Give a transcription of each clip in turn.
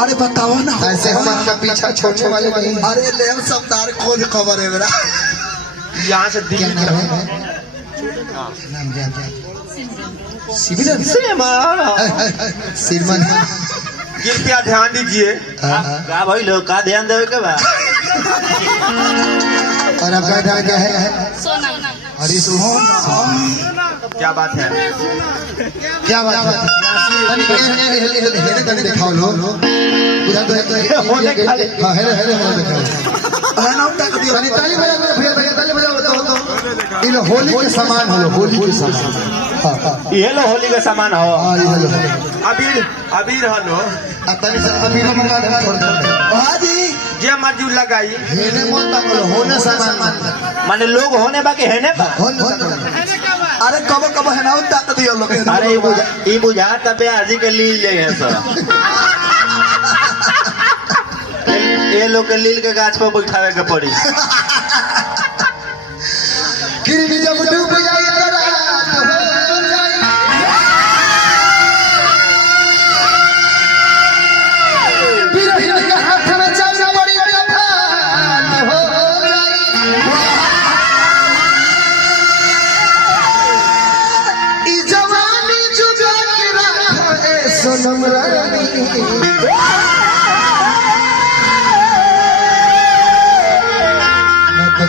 अरे बताओ ना, ऐसे हम आपका पीछा छोड़ने वाले नहीं। अरे ले समदार खोज खबर है मेरा। यहाँ से दिल्ली नाम सिरमन कृपया ध्यान दीजिए। का भाई लोग का ध्यान देवे के बा। और आपका नाम क्या है? हरी क्या बात है? क्या बात है? दिखाओ लो उधर तो हाँ हेले हेले दिखाओ। ताली बजा भैया भैया ताली बजाओ। इन होली के सामान हो, होली के सामान। ये लो होली का सामान हो। अबीर अबीर हलो ताली से अबीर मंगा दे छोड़ दे। हाँ जी, जे मर्जी लगाई। हेने मत तकलो, होने सामान माने लोग होने बाकी है ने बा। होने तकलो। अरे कब कब है ना ताक दियो लोग। अरे ये बुझा तबे आज के लील ले गए सर। ये लोग के लील के गाछ पर बैठावे के पड़ी। गिरनी जब डूब जाए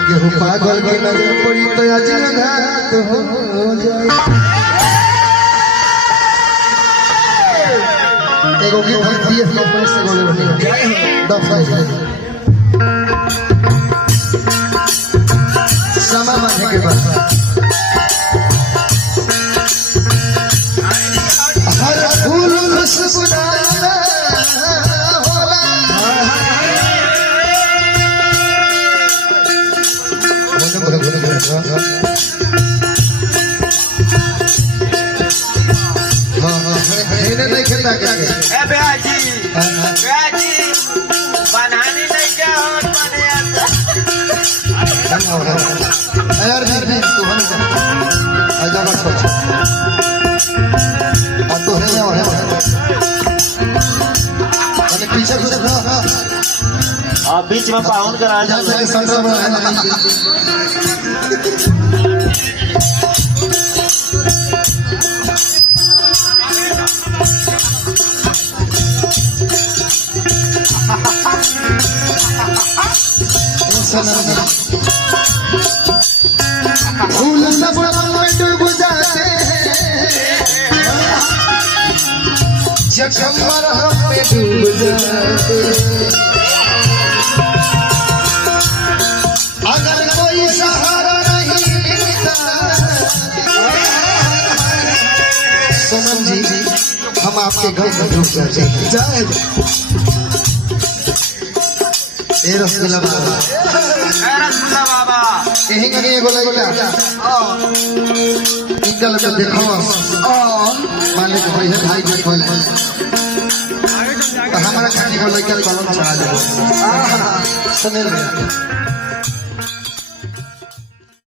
गेहूं पागल की नजर पड़ी तो आज घात हो जाए। एगो गीत हम दिए कंपनी से बोले होते हैं 10 समा माने के बाद हर फूल खुशबूदार बनाने नहीं क्या हो बने यार तू हम आजा बस आ तो है अरे पीछे कुछ हाँ बीच में पाउन करा जाए। फूल सब डूब जाते जब मरहम में डूब जाते। अगर कोई सहारा नहीं मिलता सोनम जी हम आपके घर में डूब जाते हैं। ए रसगुल्ला बाबा यही कहीं एगो लड़का निकल के देखो मालिक भाई है भाई के कोई तो हमारा खाने को लड़का कलम चढ़ा दे सुने